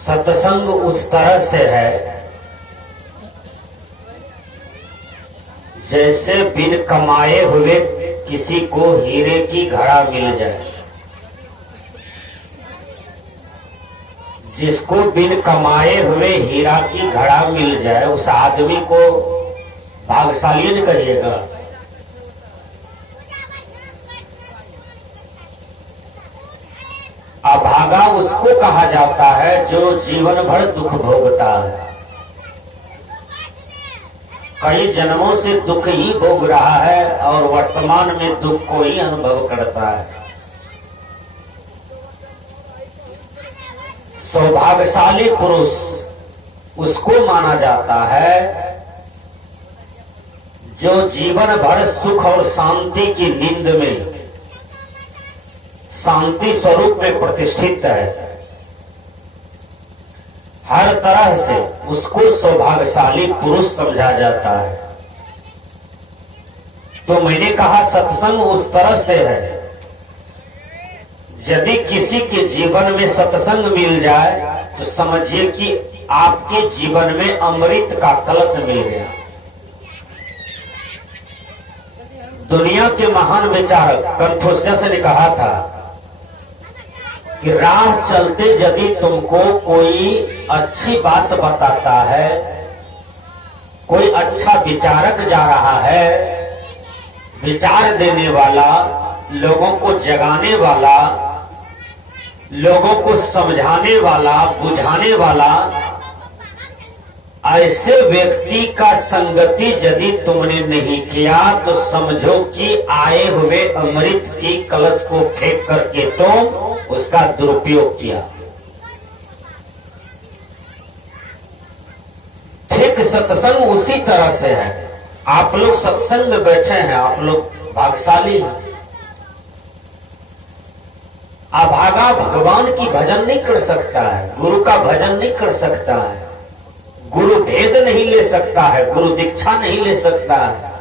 सत्संग उस तरह से है जैसे बिन कमाए हुए किसी को हीरे की घड़ा मिल जाए। जिसको बिन कमाए हुए हीरा की घड़ा मिल जाए उस आदमी को भाग्यशाली नहीं करिएगा। अभागा उसको कहा जाता है जो जीवन भर दुख भोगता है, कई जन्मों से दुख ही भोग रहा है और वर्तमान में दुख को ही अनुभव करता है। सौभाग्यशाली पुरुष उसको माना जाता है जो जीवन भर सुख और शांति की नींद में शांति स्वरूप में प्रतिष्ठित है। हर तरह से उसको सौभाग्यशाली पुरुष समझा जाता है। तो मैंने कहा सत्संग उस तरह से है, यदि किसी के जीवन में सत्संग मिल जाए तो समझिए कि आपके जीवन में अमृत का कलश मिल गया। दुनिया के महान विचारक कन्फ्यूशियस ने कहा था कि राह चलते यदि तुमको कोई अच्छी बात बताता है, कोई अच्छा विचारक जा रहा है, विचार देने वाला, लोगों को जगाने वाला, लोगों को समझाने वाला, बुझाने वाला, ऐसे व्यक्ति का संगति यदि तुमने नहीं किया तो समझो कि आए हुए अमृत की कलश को फेंक करके तुम उसका दुरुपयोग किया। ठीक सत्संग उसी तरह से है। आप लोग सत्संग में बैठे हैं, आप लोग भाग्यशाली हैं। अभागा भगवान की भजन नहीं कर सकता है, गुरु का भजन नहीं कर सकता है, गुरु भेद नहीं ले सकता है, गुरु दीक्षा नहीं ले सकता है,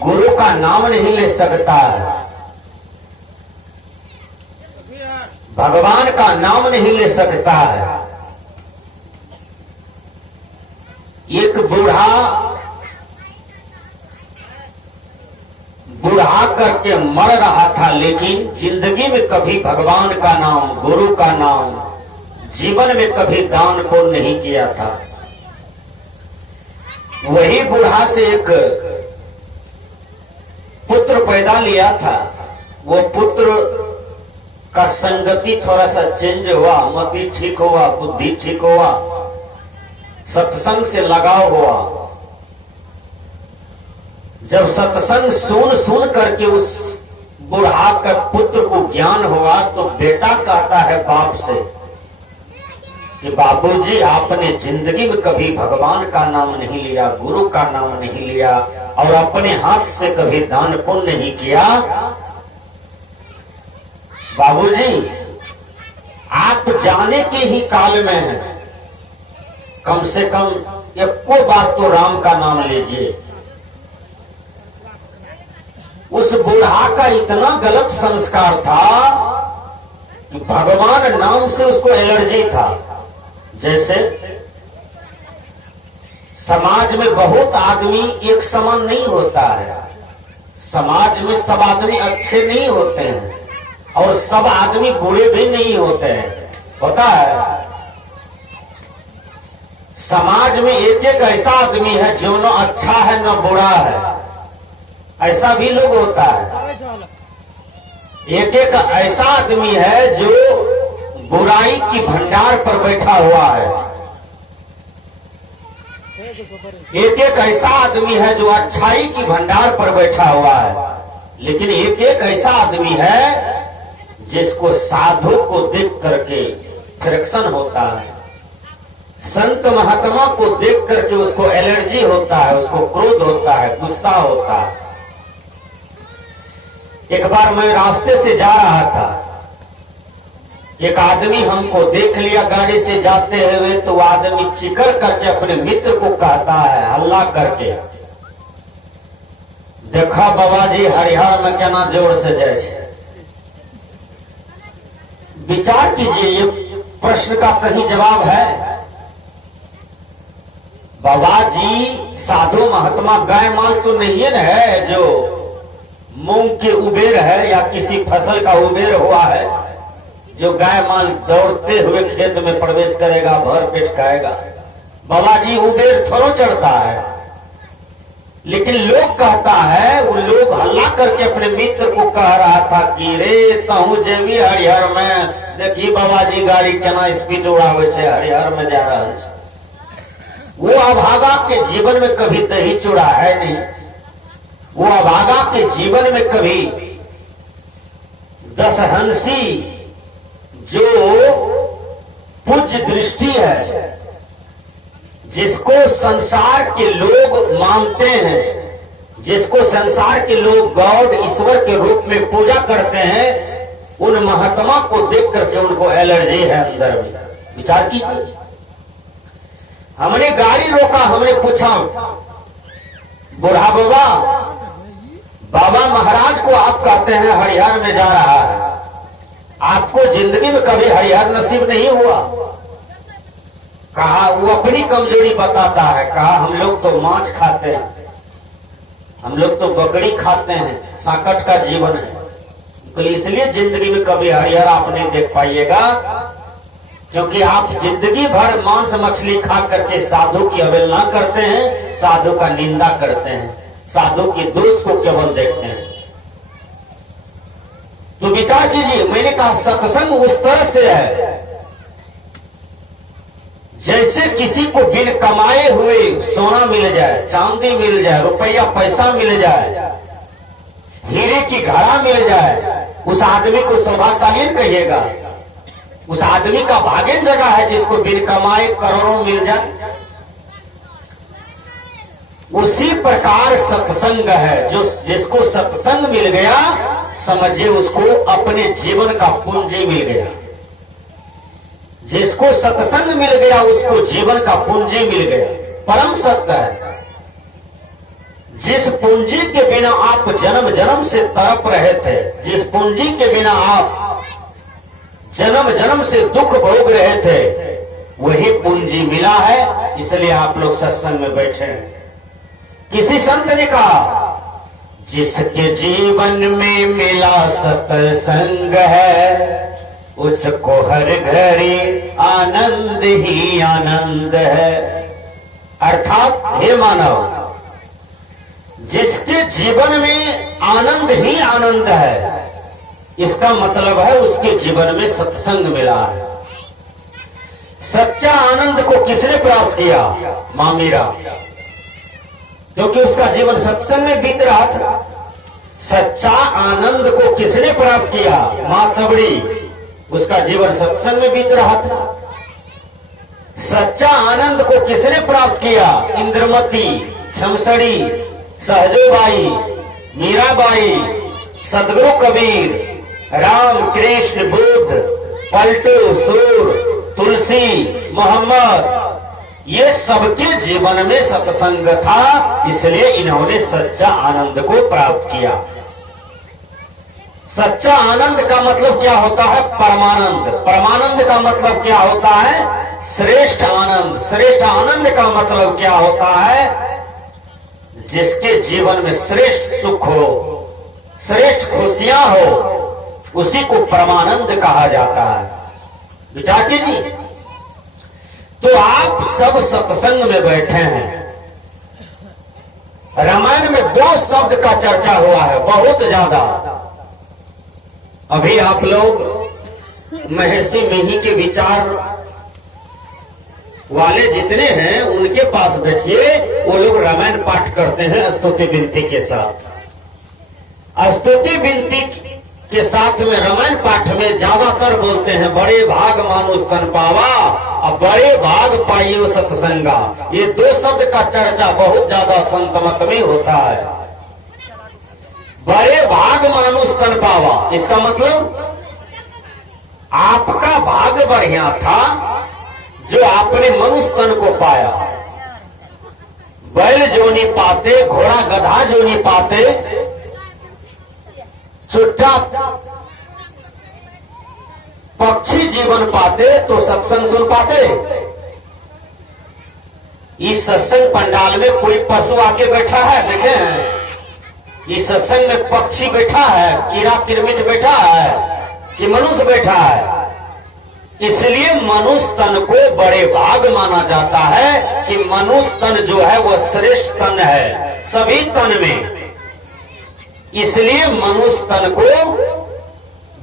गुरु का नाम नहीं ले सकता है, भगवान का नाम नहीं ले सकता है। एक बुढ़ा करके मर रहा था, लेकिन जिंदगी में कभी भगवान का नाम, गुरु का नाम, जीवन में कभी दान पुण्य नहीं किया था। वही बुढ़ा से एक पुत्र पैदा लिया था। वो पुत्र का संगति थोड़ा सा चेंज हुआ, मति ठीक हुआ, बुद्धि ठीक हुआ, सत्संग से लगाव हुआ। जब सत्संग सुन करके उस बुढ़ा का पुत्र को ज्ञान हुआ तो बेटा कहता है बाप से कि बाबूजी आपने जिंदगी में कभी भगवान का नाम नहीं लिया, गुरु का नाम नहीं लिया और अपने हाथ से कभी दान पुण्य नहीं किया। बाबूजी आप जाने के ही काल में हैं, कम से कम एको बार तो राम का नाम लीजिए। उस बूढ़ा का इतना गलत संस्कार था कि भगवान नाम से उसको एलर्जी था। जैसे समाज में बहुत आदमी एक समान नहीं होता है, समाज में सब आदमी अच्छे नहीं होते हैं और सब आदमी बुरे भी नहीं होते हैं। होता है समाज में एक एक ऐसा आदमी है जो न अच्छा है न बुरा है, ऐसा भी लोग होता है। एक एक ऐसा आदमी है जो बुराई की भंडार पर बैठा हुआ है, एक एक ऐसा आदमी है जो अच्छाई की भंडार पर बैठा हुआ है। लेकिन एक एक ऐसा आदमी है जिसको साधु को देख करके फ्रिक्शन होता है, संत महात्मा को देख करके उसको एलर्जी होता है, उसको क्रोध होता है, गुस्सा होता है। एक बार मैं रास्ते से जा रहा था, एक आदमी हमको देख लिया गाड़ी से जाते हुए, तो आदमी चिकर करके अपने मित्र को कहता है हल्ला करके, देखा बाबा जी हरिहर में केना जोर से जैसे। विचार कीजिए, ये प्रश्न का कहीं जवाब है? बाबा जी साधु महात्मा गाय माल तो नहीं है जो मूंग के उबेर है या किसी फसल का उबेर हुआ है जो गाय माल दौड़ते हुए खेत में प्रवेश करेगा, भर पेट खाएगा। बाबा जी उबेर थोड़ा चढ़ता है, लेकिन लोग कहता है, वो लोग हल्ला करके अपने मित्र को कह रहा था कि रे तहु जेबी हरिहर में, देखिए बाबा जी गाड़ी केना स्पीड उड़ावे छे, हरिहर में जा रहा है। वो अभागा के जीवन में कभी दही चूड़ा है नहीं, वो अभागा के जीवन में कभी दसहंसी जो पूज्य दृष्टि है, जिसको संसार के लोग मानते हैं, जिसको संसार के लोग गॉड ईश्वर के रूप में पूजा करते हैं, उन महात्मा को देख करके उनको एलर्जी है अंदर में। विचार कीजिए। हमने गाड़ी रोका, हमने पूछा बूढ़ा बाबा, बाबा महाराज को आप कहते हैं हरिहर में जा रहा है, आपको जिंदगी में कभी हरिहर नसीब नहीं हुआ? कहा वो अपनी कमजोरी बताता है। कहा हम लोग तो मांस खाते हैं, हम लोग तो बकरी खाते हैं, सांकट का जीवन है, तो इसलिए जिंदगी में कभी हरिहर आप नहीं देख पाइएगा, क्योंकि आप जिंदगी भर मांस मछली खा करके साधु की अवहेलना करते हैं, साधु का निंदा करते हैं, साधु के दोष को केवल देखते हैं। तो विचार कीजिए। मैंने कहा सत्संग उस तरह से है जैसे किसी को बिन कमाए हुए सोना मिल जाए, चांदी मिल जाए, रुपया पैसा मिल जाए, हीरे की घड़ा मिल जाए, उस आदमी को सौभाग्यशाली कहिएगा? उस आदमी का भाग्य जगह है जिसको बिन कमाए करोड़ों मिल जाए। उसी प्रकार सत्संग है, जो जिसको सत्संग मिल गया समझिए उसको अपने जीवन का पूंजी मिल गया। जिसको सत्संग मिल गया उसको जीवन का पूंजी मिल गया। परम सत्य है। जिस पूंजी के बिना आप जन्म जन्म से तड़प रहे थे, जिस पूंजी के बिना आप जन्म जन्म से दुख भोग रहे थे, वही पूंजी मिला है, इसलिए आप लोग सत्संग में बैठे हैं। किसी संत ने कहा जिसके जीवन में मिला सत्संग है, उसको हर घड़ी आनंद ही आनंद है। अर्थात हे मानव, जिसके जीवन में आनंद ही आनंद है, इसका मतलब है उसके जीवन में सत्संग मिला है। सच्चा आनंद को किसने प्राप्त किया? मां मीरा, क्योंकि उसका जीवन सत्संग में बीत रहा था। सच्चा आनंद को किसने प्राप्त किया? मां सबड़ी, उसका जीवन सत्संग में बीत रहा था। सच्चा आनंद को किसने प्राप्त किया? इंद्रमती, खमसड़ी, सहजोबाई, मीराबाई, सदगुरु कबीर, राम कृष्ण, बुद्ध, पलटू, सूर, तुलसी, मोहम्मद, ये सबके जीवन में सत्संग था, इसलिए इन्होंने सच्चा आनंद को प्राप्त किया। सच्चा आनंद का मतलब क्या होता है? परमानंद। परमानंद का मतलब क्या होता है? श्रेष्ठ आनंद। श्रेष्ठ आनंद का मतलब क्या होता है? जिसके जीवन में श्रेष्ठ सुख हो, श्रेष्ठ खुशियां हो, उसी को परमानंद कहा जाता है। विचार कीजिए। तो आप सब सत्संग में बैठे हैं। रामायण में 2 शब्द का चर्चा हुआ है, बहुत ज्यादा। अभी आप लोग महर्षि मिहि के विचार वाले जितने हैं उनके पास बैठिए, वो लोग रामायण पाठ करते हैं स्तुति विनती के साथ। स्तुति विनती के साथ में रामायण पाठ में ज्यादातर बोलते हैं बड़े भाग मानुष तन पावा और बड़े भाग पाइयो सत्संगा। ये 2 शब्द का चर्चा बहुत ज्यादा संत मत में होता है। बड़े भाग मानुष तन पावा, इसका मतलब आपका भाग बढ़िया था जो आपने मनुष्य तन को पाया। बैल जो नहीं पाते, घोड़ा गधा जो नहीं पाते, चुट्टा पक्षी जीवन पाते तो सत्संग सुन पाते। इस सत्संग पंडाल में कोई पशु आके बैठा है, देखे इस सत्संग में पक्षी बैठा है, कीड़ा किरमिट बैठा है कि मनुष्य बैठा है। इसलिए मनुष्य तन को बड़े भाग माना जाता है कि मनुष्य तन जो है वह श्रेष्ठ तन है सभी तन में। इसलिए मनुष्य तन को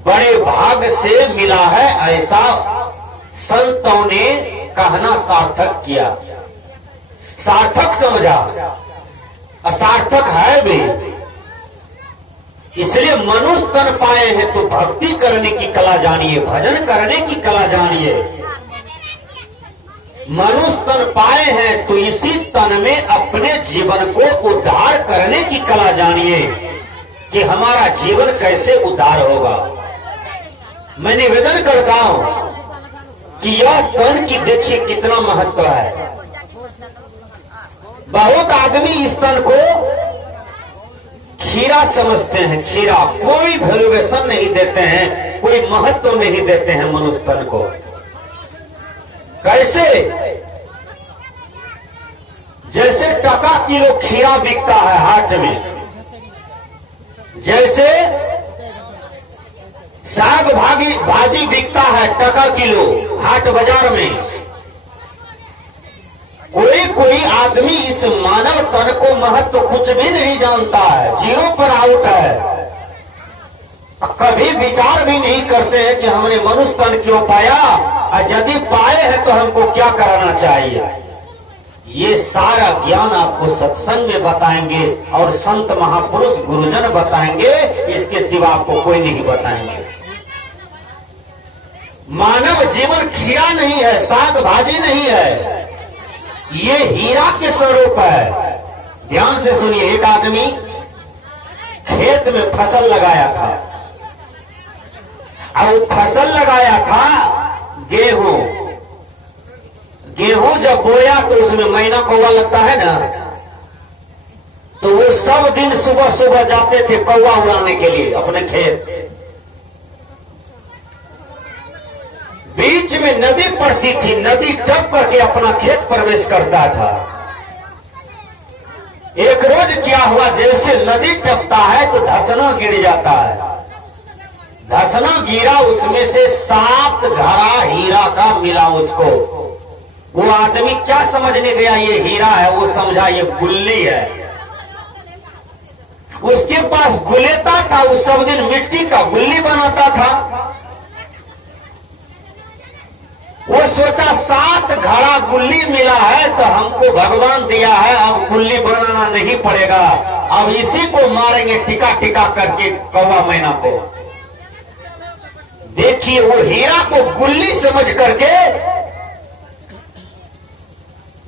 बड़े भाग से मिला है, ऐसा संतों ने कहना सार्थक किया, सार्थक समझा, असार्थक है भी। इसलिए मनुष्य तन पाए हैं तो भक्ति करने की कला जानिए, भजन करने की कला जानिए। मनुष्य तन पाए हैं तो इसी तन में अपने जीवन को उद्धार करने की कला जानिए कि हमारा जीवन कैसे उद्धार होगा। मैं निवेदन करता हूं कि यह तन की देखिए कितना महत्व है। बहुत आदमी इस तन को खीरा समझते हैं, खीरा, कोई वैल्यूएशन नहीं देते हैं, कोई महत्व नहीं देते हैं मनुष्य तन को। कैसे? जैसे टका किलो खीरा बिकता है हाट में, जैसे साग भाजी बिकता है टका किलो हाट बाजार में, कोई आदमी इस मानव तन को महत्व कुछ भी नहीं जानता है, जीरो पर आउट है। कभी विचार भी नहीं करते हैं कि हमने मनुष्य तन क्यों पाया और यदि पाए हैं तो हमको क्या करना चाहिए। ये सारा ज्ञान आपको सत्संग में बताएंगे और संत महापुरुष गुरुजन बताएंगे, इसके सिवा आपको कोई नहीं बताएंगे। मानव जीवन खीरा नहीं है, साग भाजी नहीं है, ये हीरा के स्वरूप है। ध्यान से सुनिए, एक आदमी खेत में फसल लगाया था और फसल लगाया था गेहूं। गेहूं जब बोया तो उसमें मैना कौवा लगता है ना, तो वो सब दिन सुबह सुबह जाते थे कौवा उड़ाने के लिए अपने खेत। बीच में नदी पड़ती थी, नदी टप करके अपना खेत प्रवेश करता था। एक रोज क्या हुआ, जैसे नदी टपता है तो धसना गिर जाता है। धसना गिरा, उसमें से 7 घड़ा हीरा का मिला उसको। वो आदमी क्या समझने गया ये हीरा है, वो समझा ये गुल्ली है। उसके पास गुलेता था, उस सब दिन मिट्टी का गुल्ली बनाता था। वो सोचा 7 घड़ा गुल्ली मिला है तो हमको भगवान दिया है, अब गुल्ली बनाना नहीं पड़ेगा, अब इसी को मारेंगे टिका टिका करके कौवा मैना को। देखिए वो हीरा को गुल्ली समझ करके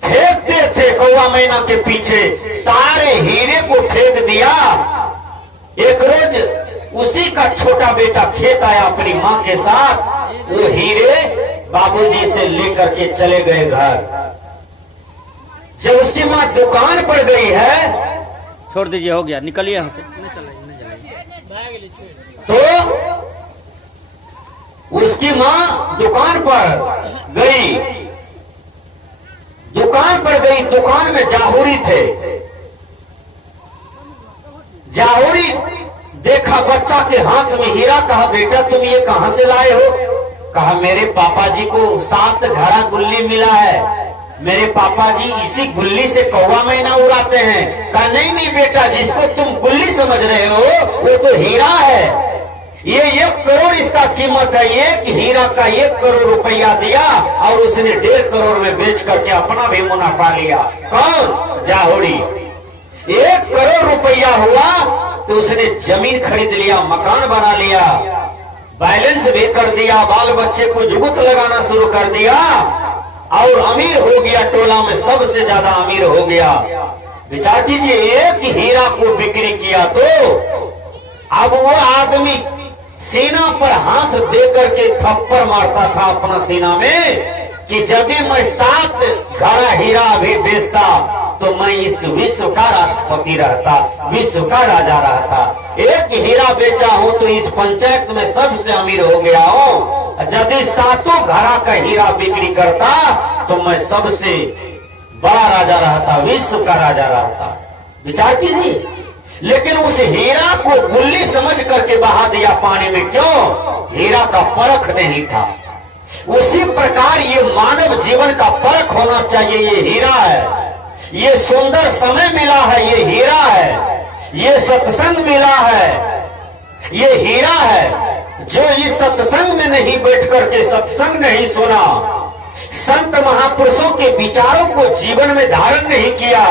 फेंकते थे कौवा मैना के पीछे, सारे हीरे को फेंक दिया। एक रोज उसी का छोटा बेटा खेत आया अपनी मां के साथ, वो हीरे बाबूजी से लेकर के चले गए घर। जब उसकी मां दुकान पर गई है, छोड़ दीजिए, हो गया, निकलिए यहां से। तो उसकी मां दुकान पर गई, दुकान में जाहुरी थे। जाहुरी देखा बच्चा के हाथ में हीरा, कहा बेटा तुम ये कहां से लाए हो? कहा मेरे पापा जी को 7 घड़ा गुल्ली मिला है, मेरे पापा जी इसी गुल्ली से कौवा मैना उड़ाते हैं। कहा नहीं बेटा, जिसको तुम गुल्ली समझ रहे हो वो तो हीरा है, ये 1 करोड़ इसका कीमत है। एक हीरा का 1 करोड़ रुपया दिया और उसने 1.5 करोड़ में बेच करके अपना भी मुनाफा लिया। कौन? जाहुरी। 1 करोड़ रुपया हुआ तो उसने जमीन खरीद लिया, मकान बना लिया, बैलेंस भी कर दिया, बाल बच्चे को जुगत लगाना शुरू कर दिया और अमीर हो गया, टोला में सबसे ज्यादा अमीर हो गया। विचार कीजिए, एक हीरा को बिक्री किया तो अब वो आदमी सीना पर हाथ दे करके थप्पड़ मारता था अपना सीना में कि यदि मैं 7 घड़ा हीरा अभी बेचता तो मैं इस विश्व का राष्ट्रपति रहता, विश्व का राजा रहता। एक हीरा बेचा हूं तो इस पंचायत में सबसे अमीर हो गया हूं। यदि सातों घड़ा का हीरा बिक्री करता तो मैं सबसे बड़ा राजा रहता, विश्व का राजा रहता। विचार कीजिए, लेकिन उस हीरा को गुल्ली समझ करके बहा दिया पानी में। क्यों? हीरा का परख नहीं था। उसी प्रकार ये मानव जीवन का परख होना चाहिए। ये हीरा है, ये सुंदर समय मिला है, ये हीरा है, ये सत्संग मिला है, ये हीरा है। जो इस सत्संग में नहीं बैठ करके सत्संग नहीं सुना, संत महापुरुषों के विचारों को जीवन में धारण नहीं किया,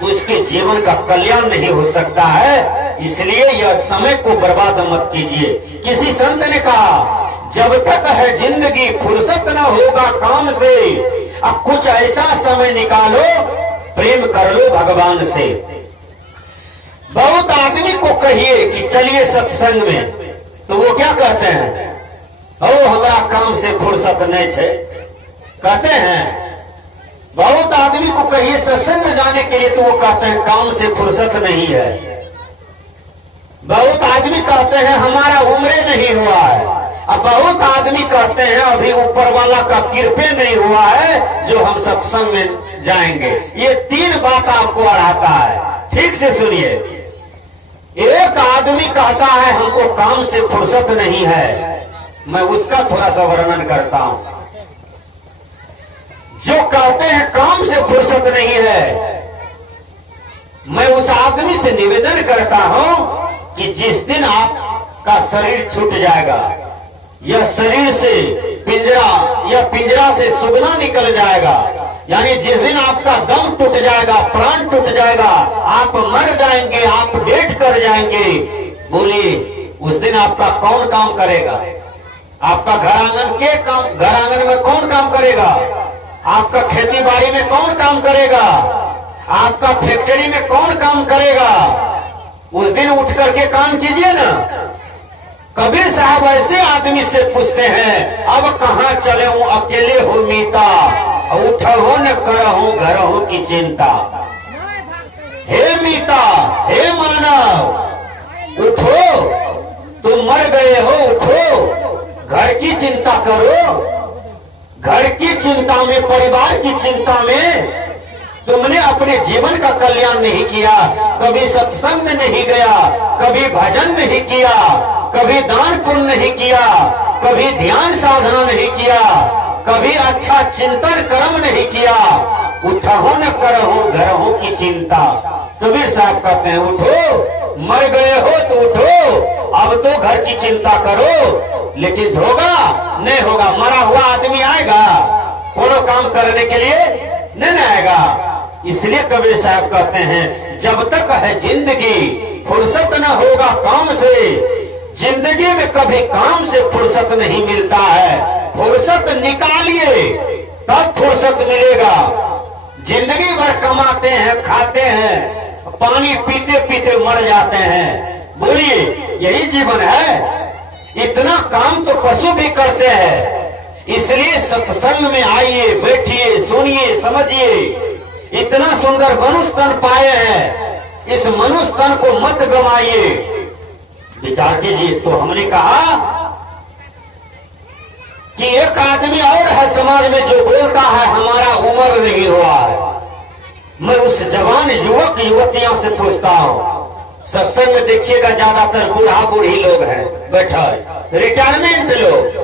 तो इसके जीवन का कल्याण नहीं हो सकता है। इसलिए यह समय को बर्बाद मत कीजिए। किसी संत ने कहा, जब तक है जिंदगी फुर्सत न होगा काम से, अब कुछ ऐसा समय निकालो, प्रेम कर लो भगवान से। बहुत आदमी को कहिए कि चलिए सत्संग में, तो वो क्या कहते हैं? ओ हमारा काम से फुर्सत नहीं है, कहते हैं। बहुत आदमी को कहिए सत्संग में जाने के लिए, तो वो कहते हैं काम से फुर्सत नहीं है। बहुत आदमी कहते हैं हमारा उम्र नहीं हुआ है। अब बहुत आदमी कहते हैं अभी ऊपर वाला का कृपा नहीं हुआ है जो हम सत्संग में जाएंगे। ये तीन बात आपको अड़ाता है, ठीक से सुनिए। एक आदमी कहता है हमको काम से फुर्सत नहीं है, मैं उसका थोड़ा सा वर्णन करता हूं। जो कहते हैं काम से फुर्सत नहीं है, मैं उस आदमी से निवेदन करता हूं कि जिस दिन आपका शरीर छूट जाएगा, या शरीर से पिंजरा या पिंजरा से सुगना निकल जाएगा, यानी जिस दिन आपका दम टूट जाएगा, प्राण टूट जाएगा, आप मर जाएंगे, आप डेथ कर जाएंगे, बोलिए उस दिन आपका कौन काम करेगा? आपका घर आंगन में कौन काम करेगा? आपका खेती बाड़ी में कौन काम करेगा? आपका फैक्ट्री में कौन काम करेगा? उस दिन उठ करके काम कीजिए ना। कबीर साहब ऐसे आदमी से पूछते हैं, अब कहाँ चले हूँ, अकेले हो मीता, उठो न करहूं घरहूं की चिंता। हे मीता, हे मानव, उठो, तुम मर गए हो, उठो, घर की चिंता करो। घर की चिंता में, परिवार की चिंता में तुमने अपने जीवन का कल्याण नहीं किया। कभी सत्संग में नहीं गया, कभी भजन नहीं किया, कभी दान पुण्य नहीं किया, कभी ध्यान साधना नहीं किया, कभी अच्छा चिंतन कर्म नहीं किया। उठो न करहूं घरहूं की चिंता। कबीर साहब कहते हैं उठो, मर गए हो तो उठो, अब तो घर की चिंता करो। लेकिन होगा नहीं होगा, मरा हुआ आदमी आएगा कोनो काम करने के लिए? नहीं आएगा। इसलिए कबीर साहब कहते हैं जब तक है जिंदगी फुर्सत न होगा काम से। जिंदगी में कभी काम से फुर्सत नहीं मिलता है, फुर्सत निकालिए तब फुर्सत मिलेगा। जिंदगी भर कमाते हैं, खाते हैं, पानी पीते पीते मर जाते हैं, बोलिए यही जीवन है? इतना काम तो पशु भी करते हैं। इसलिए सत्संग में आइए, बैठिए, सुनिए, समझिए। इतना सुंदर मनुष्य तन पाए हैं, इस मनुष्य तन को मत गवाइए। विचार कीजिए। तो हमने कहा कि एक आदमी और है समाज में जो बोलता है हमारा उम्र नहीं हुआ है। मैं उस जवान युवक युवतियों से पूछता हूं, सत्संग में देखिएगा ज्यादातर बूढ़ा बूढ़ी लोग हैं बैठा, रिटायरमेंट लोग,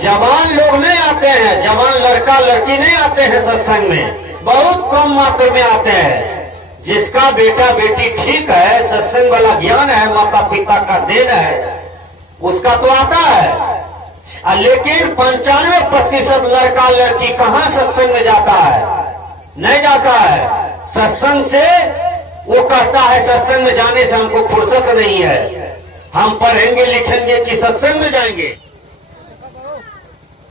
जवान लोग नहीं आते हैं, जवान लड़का लड़की नहीं आते हैं सत्संग में, बहुत कम मात्रा में आते हैं। जिसका बेटा बेटी ठीक है, सत्संग वाला ज्ञान है, माता पिता का देन है, उसका तो आता है। लेकिन 95% लड़का लड़की कहाँ सत्संग में जाता है? नहीं जाता है। सत्संग से वो कहता है सत्संग में जाने से हमको फुर्सत नहीं है, हम पढ़ेंगे लिखेंगे कि सत्संग में जाएंगे।